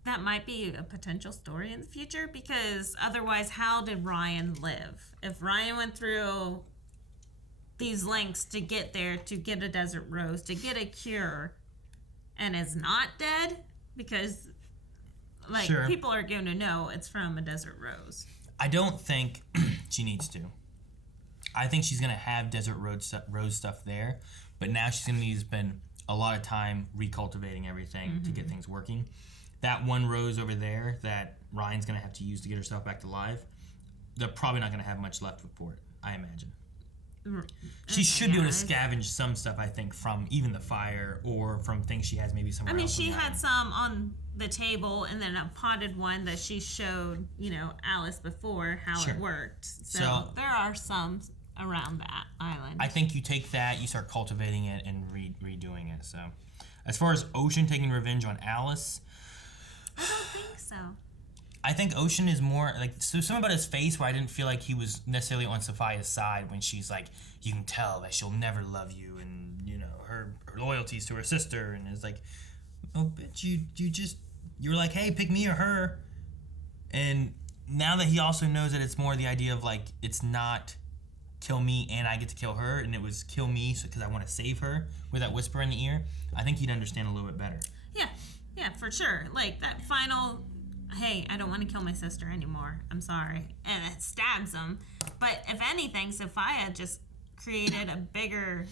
that might be a potential story in the future, because otherwise, how did Ryan live? If Ryan went through these lengths to get there, to get a desert rose, to get a cure, and is not dead, because Sure. people are going to know it's from a desert rose. I don't think she needs to. I think she's going to have desert rose stuff there, but now she's going to need to spend a lot of time recultivating everything to get things working. That one rose over there that Ryan's going to have to use to get herself back to life, they're probably not going to have much left for it, I imagine. She should be able to scavenge some stuff, I think, from even the fire or from things she has maybe somewhere else. She had some on the table, and then a potted one that she showed, Alice before how it worked. So there are some around that island. I think you take that, you start cultivating it and redoing it. So as far as Ocean taking revenge on Alice, I don't think so. I think Ocean is more like, so something about his face where I didn't feel like he was necessarily on Sophia's side when she's like, you can tell that she'll never love you, and her loyalties to her sister, and it's like, oh bitch, you're like, hey, pick me or her. And now that he also knows that it's more the idea of like, it's not kill me and I get to kill her, and it was kill me because I want to save her with that whisper in the ear, I think he'd understand a little bit better. Yeah, for sure. Like that final, hey, I don't want to kill my sister anymore, I'm sorry, and it stabs him. But if anything, Sophia just created a bigger,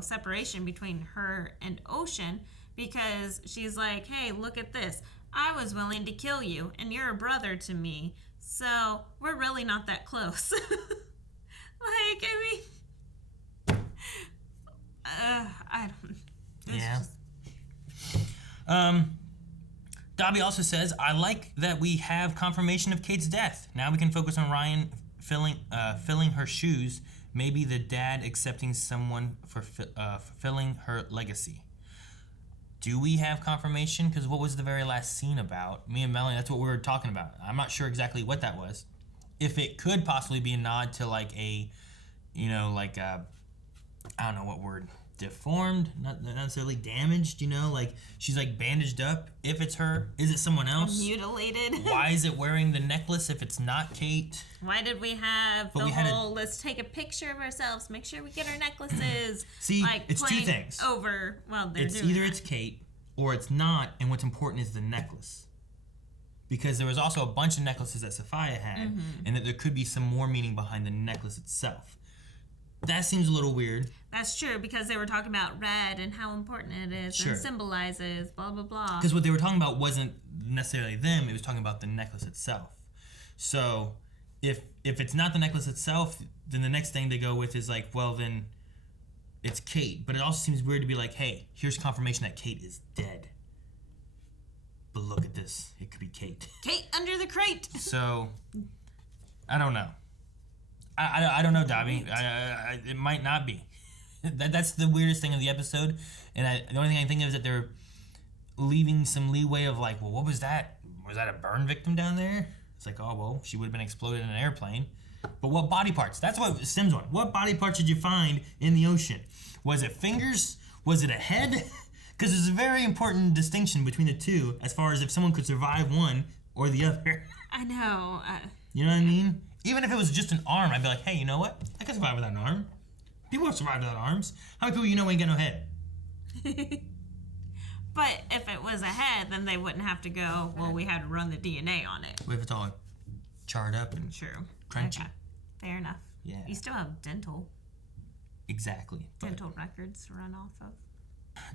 separation between her and Ocean, because she's like, hey, look at this, I was willing to kill you and you're a brother to me, so we're really not that close. I don't. Yeah. Dobby also says, I like that we have confirmation of Kate's death. Now we can focus on Ryan filling her shoes. Maybe the dad accepting someone for fulfilling her legacy. Do we have confirmation? Because what was the very last scene about? Me and Melanie, that's what we were talking about. I'm not sure exactly what that was. If it could possibly be a nod to like a, I don't know what word, deformed, not necessarily damaged, like she's like bandaged up. If it's her, is it someone else? Mutilated. Why is it wearing the necklace if it's not Kate? Why did we have let's take a picture of ourselves, make sure we get our necklaces? See, it's two things. Over, well, it's either it's Kate or it's not, and what's important is the necklace. Because there was also a bunch of necklaces that Sophia had, and that there could be some more meaning behind the necklace itself. That seems a little weird. That's true, because they were talking about red and how important it is and symbolizes, blah, blah, blah. Because what they were talking about wasn't necessarily them, it was talking about the necklace itself. So, if it's not the necklace itself, then the next thing they go with is like, well, then it's Kate. But it also seems weird to be like, hey, here's confirmation that Kate is dead. But look at this. It could be Kate. Kate under the crate. So, I don't know. I don't know, Dobby. It might not be. That's the weirdest thing of the episode. And the only thing I can think of is that they're leaving some leeway of like, well, what was that? Was that a burn victim down there? It's like, oh, well, she would have been exploded in an airplane. But what body parts? That's what Sims on. What body parts did you find in the ocean? Was it fingers? Was it a head? Because there's a very important distinction between the two as far as if someone could survive one or the other. I know. You know what I mean? Even if it was just an arm, I'd be like, hey, you know what? I can survive without an arm. People have survived without arms. How many people ain't got no head? But if it was a head, then they wouldn't have to go, well, we had to run the DNA on it. What if it's all charred up and crunchy? Okay. Fair enough. Yeah. You still have dental records to run off of.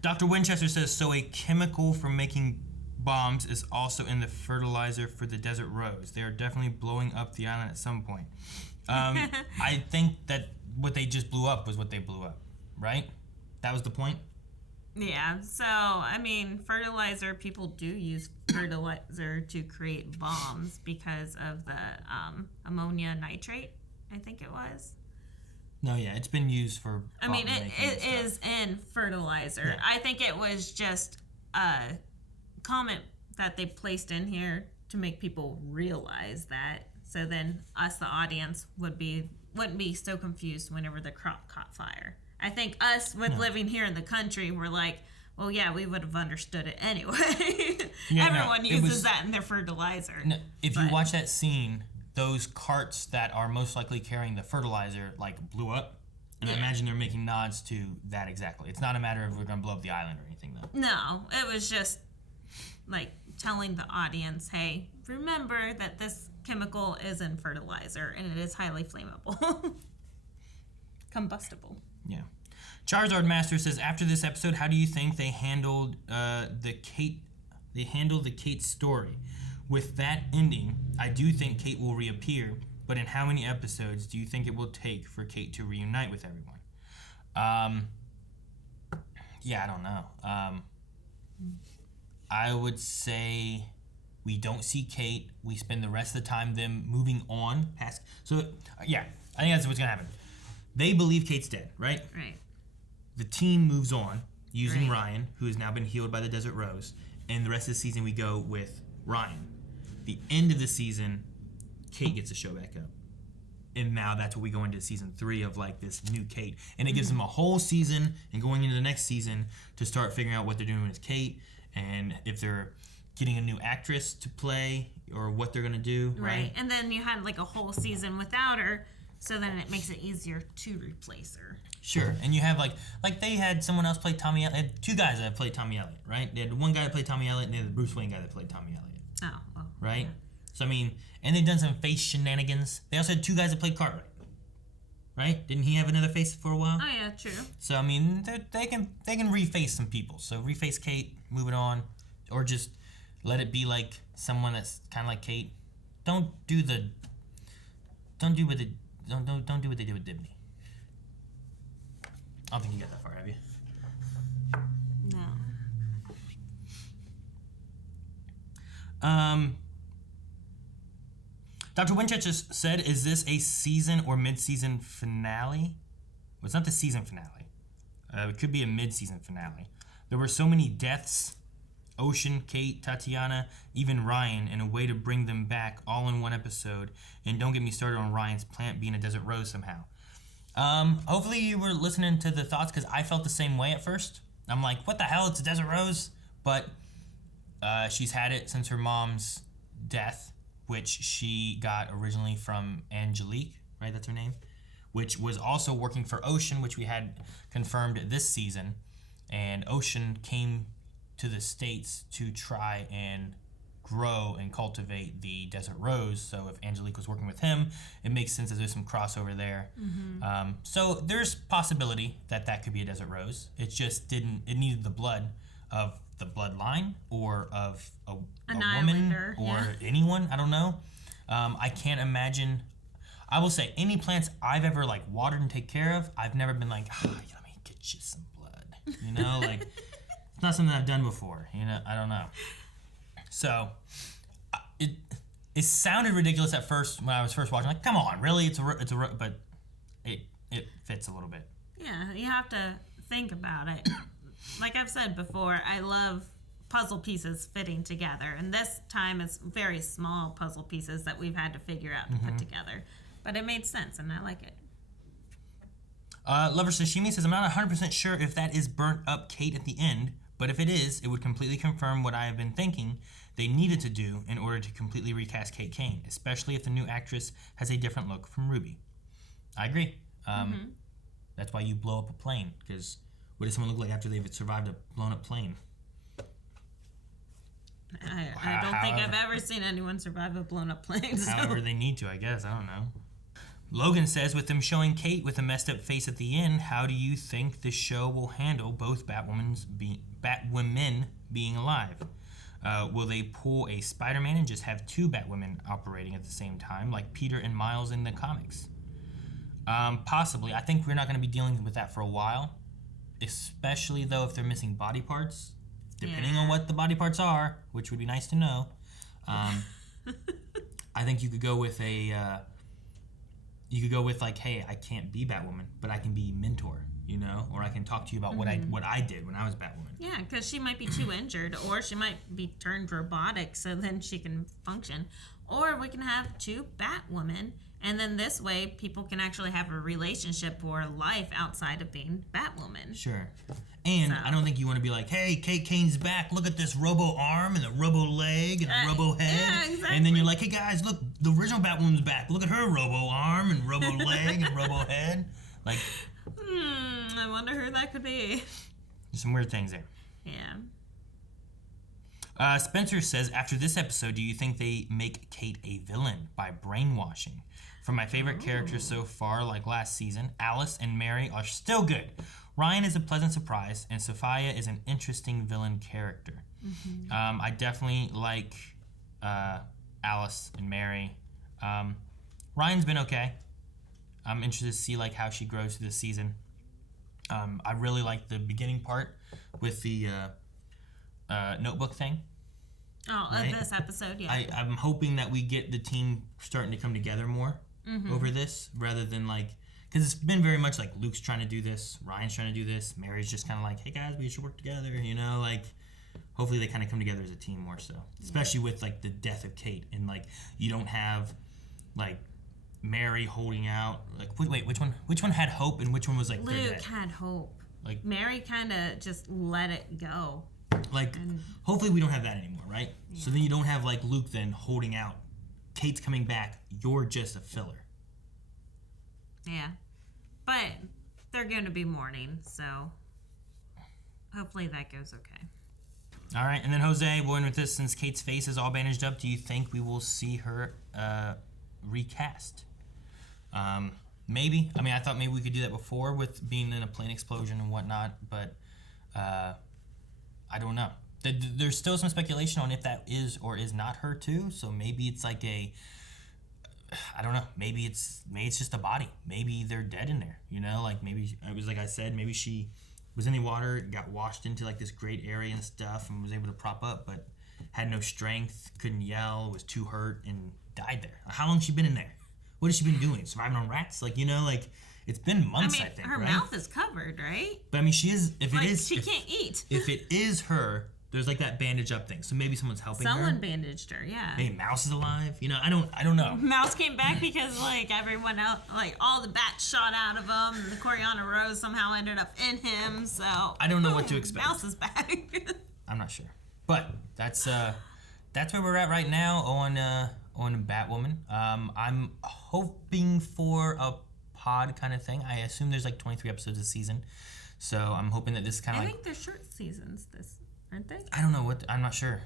Dr. Winchester says, so a chemical for making bombs is also in the fertilizer for the desert rose. They are definitely blowing up the island at some point. I think that what they just blew up was what they blew up, right? That was the point? Yeah, so, I mean, fertilizer, people do use fertilizer to create bombs because of the ammonia nitrate, I think it was. No, yeah, it's been used for... I mean, it is in fertilizer. Yeah. I think it was just a comment that they placed in here to make people realize that. So then us, the audience, wouldn't be so confused whenever the crop caught fire. I think us, with living here in the country, we're like, well, yeah, we would have understood it anyway. Everyone uses that in their fertilizer. No, if you watch that scene, those carts that are most likely carrying the fertilizer blew up. And I imagine they're making nods to that exactly. It's not a matter of we're going to blow up the island or anything, though. No, it was just telling the audience, hey, remember that this chemical is in fertilizer and it is highly flammable. Combustible. Yeah. Charizard Master says, after this episode, how do you think they handled the Kate story? With that ending, I do think Kate will reappear, but in how many episodes do you think it will take for Kate to reunite with everyone? Yeah, I don't know. I would say we don't see Kate. We spend the rest of the time them moving on past. So, yeah, I think that's what's going to happen. They believe Kate's dead, right? Right. The team moves on using Ryan, who has now been healed by the Desert Rose, and the rest of the season we go with Ryan. The end of the season, Kate gets to show back up. And now that's what we go into season 3 of this new Kate. And it gives them a whole season and going into the next season to start figuring out what they're doing with Kate and if they're getting a new actress to play or what they're going to do. Right. And then you had a whole season without her, so then it makes it easier to replace her. Sure. And you have they had someone else play Tommy Elliott. They had 2 guys that played Tommy Elliott, right? They had one guy that played Tommy Elliott and they had the Bruce Wayne guy that played Tommy Elliott. Oh, well. Right? Yeah. So, and they've done some face shenanigans. They also had 2 guys that played Cartwright. Right? Didn't he have another face for a while? Oh, yeah, true. So, they can reface some people. So, reface Kate, move it on. Or just let it be someone that's kind of like Kate. Don't do what they did with Dibney. I don't think you got that far, have you? No. Dr. Winchester said, is this a season or mid-season finale? Well, it's not the season finale. It could be a mid-season finale. There were so many deaths. Ocean, Kate, Tatiana, even Ryan, in a way to bring them back all in one episode. And don't get me started on Ryan's plant being a desert rose somehow. Hopefully you were listening to the thoughts, because I felt the same way at first. I'm like, what the hell? It's a desert rose? But she's had it since her mom's death, which she got originally from Angelique, right? That's her name. Which was also working for Ocean, which we had confirmed this season. And Ocean came to the States to try and grow and cultivate the desert rose. So if Angelique was working with him, it makes sense that there's some crossover there. Mm-hmm. So there's possibility that could be a desert rose. It just it needed the blood of the bloodline or of a woman or anyone. I don't know. I can't imagine. I will say any plants I've ever watered and take care of, I've never been let me get you some blood. It's not something I've done before. I don't know. So it sounded ridiculous at first when I was first watching. Come on, really? It's a but it fits a little bit. Yeah, you have to think about it. Like I've said before, I love puzzle pieces fitting together, and this time it's very small puzzle pieces that we've had to figure out to put together. But it made sense, and I like it. Lover Sashimi says, I'm not 100% sure if that is burnt up Kate at the end, but if it is, it would completely confirm what I have been thinking they needed to do in order to completely recast Kate Kane, especially if the new actress has a different look from Ruby. I agree. That's why you blow up a plane, because what does someone look like after they've survived a blown up plane? I don't think I've ever seen anyone survive a blown up plane. So. However they need to, I guess. I don't know. Logan says, with them showing Kate with a messed up face at the end, how do you think the show will handle both Batwomen being alive? Will they pull a Spider-Man and just have 2 Batwomen operating at the same time, like Peter and Miles in the comics? Possibly. I think we're not going to be dealing with that for a while, especially, though, if they're missing body parts, depending on what the body parts are, which would be nice to know. I think you could go with hey, I can't be Batwoman, but I can be mentor, or I can talk to you about what I did when I was Batwoman. Yeah, because she might be too injured, or she might be turned robotic, so then she can function. Or we can have 2 Batwomen, and then this way people can actually have a relationship or life outside of being Batwoman. Sure. And I don't think you want to be like, hey, Kate Kane's back. Look at this robo arm and the robo leg and the robo head. Yeah, exactly. And then you're like, hey, guys, look, the original Batwoman's back. Look at her robo arm and robo leg and robo head. Like, I wonder who that could be. There's some weird things there. Yeah. Spencer says, after this episode, do you think they make Kate a villain by brainwashing? For my favorite characters so far, like last season, Alice and Mary are still good. Ryan is a pleasant surprise, and Sophia is an interesting villain character. I definitely like Alice and Mary. Ryan's been okay. I'm interested to see like how she grows through the season. I really like the beginning part with the notebook thing. Oh, right? This episode, yeah. I'm hoping that we get the team starting to come together more over this, rather than like, because it's been very much like Luke's trying to do this, Ryan's trying to do this, Mary's just kind of like, hey guys, we should work together, you know, like, hopefully they kind of come together as a team more so, especially with like the death of Kate, and like, you don't have like Mary holding out, like, wait, which one had hope and which one was like, Luke had hope. Like, Mary kind of just let it go. Like, hopefully we don't have that anymore, right? Yeah. So then you don't have like Luke then holding out, Kate's coming back, you're just a filler. Yeah, but they're going to be mourning, so hopefully that goes okay. All right, and then Jose, we'll end with this. Since Kate's face is all bandaged up, do you think we will see her recast? Maybe. I mean, I thought maybe we could do that before with being in a plane explosion and whatnot, but I don't know. There's still some speculation on if that is or is not her too, so maybe it's like I don't know. Maybe it's just a body. Maybe they're dead in there. You know, like maybe it was like I said. Maybe she was in the water, got washed into like this great area and stuff, and was able to prop up, but had no strength, couldn't yell, was too hurt, and died there. How long has she been in there? What has she been doing? Surviving on rats? Like, you know, like it's been months. I think her right? mouth is covered, right? But I mean, she is. If like, it is, she can't eat. If it is her. There's like that bandage up thing, so maybe someone's helping her. Someone bandaged her, yeah. Maybe Mouse is alive. You know, I don't know. Mouse came back because like everyone else, like all the bats shot out of him, and the Coriana Rose somehow ended up in him. So I don't know what to expect. Mouse is back. I'm not sure, but that's where we're at right now on Batwoman. I'm hoping for a pod kind of thing. I assume there's like 23 episodes this season, so I'm hoping that this kind of I think they're short seasons. Aren't they? I don't know I'm not sure.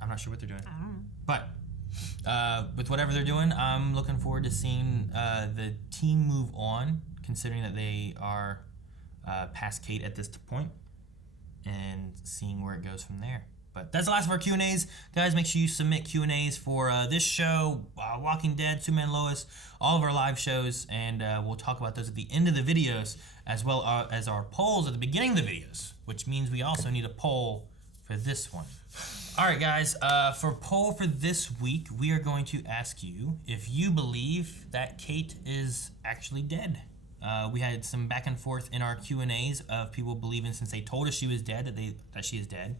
I'm not sure what they're doing. I don't know. But with whatever they're doing, I'm looking forward to seeing the team move on, considering that they are past Kate at this point, and seeing where it goes from there. But that's the last of our Q&As. Guys, make sure you submit Q&As for this show, Walking Dead, Superman Lois, all of our live shows, and we'll talk about those at the end of the videos, as well as our polls at the beginning of the videos, which means we also need a poll for this one. All right, guys, for poll for this week, we are going to ask you if you believe that Kate is actually dead. We had some back and forth in our Q&As of people believing, since they told us she was dead, that she is dead.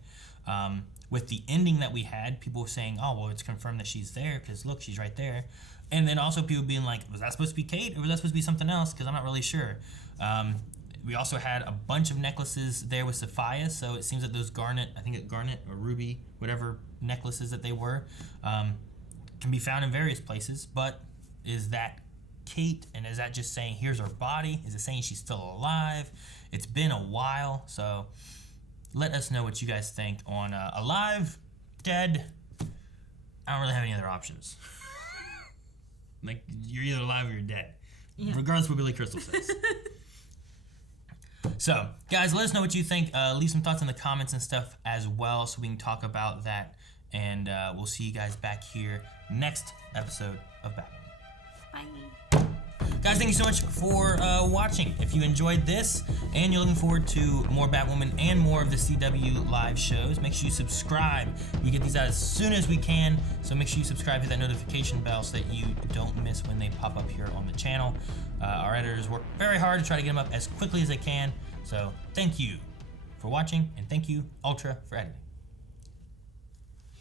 With the ending that we had, people were saying, oh, well, it's confirmed that she's there because, look, she's right there. And then also people being like, was that supposed to be Kate or was that supposed to be something else? Because I'm not really sure. We also had a bunch of necklaces there with Sophia, so it seems that those garnet or ruby, whatever necklaces that they were, can be found in various places. But is that Kate, and is that just saying, here's her body? Is it saying she's still alive? It's been a while, so let us know what you guys think on alive, dead. I don't really have any other options. Like, you're either alive or you're dead. Yeah. Regardless of what Billy Crystal says. So, guys, let us know what you think. Leave some thoughts in the comments and stuff as well so we can talk about that. And we'll see you guys back here next episode of Batwoman. Bye. Guys, thank you so much for watching. If you enjoyed this and you're looking forward to more Batwoman and more of the CW live shows, make sure you subscribe. We get these out as soon as we can, so make sure you subscribe, hit that notification bell so that you don't miss when they pop up here on the channel. Our editors work very hard to try to get them up as quickly as they can. So thank you for watching, and thank you, Ultra, for editing.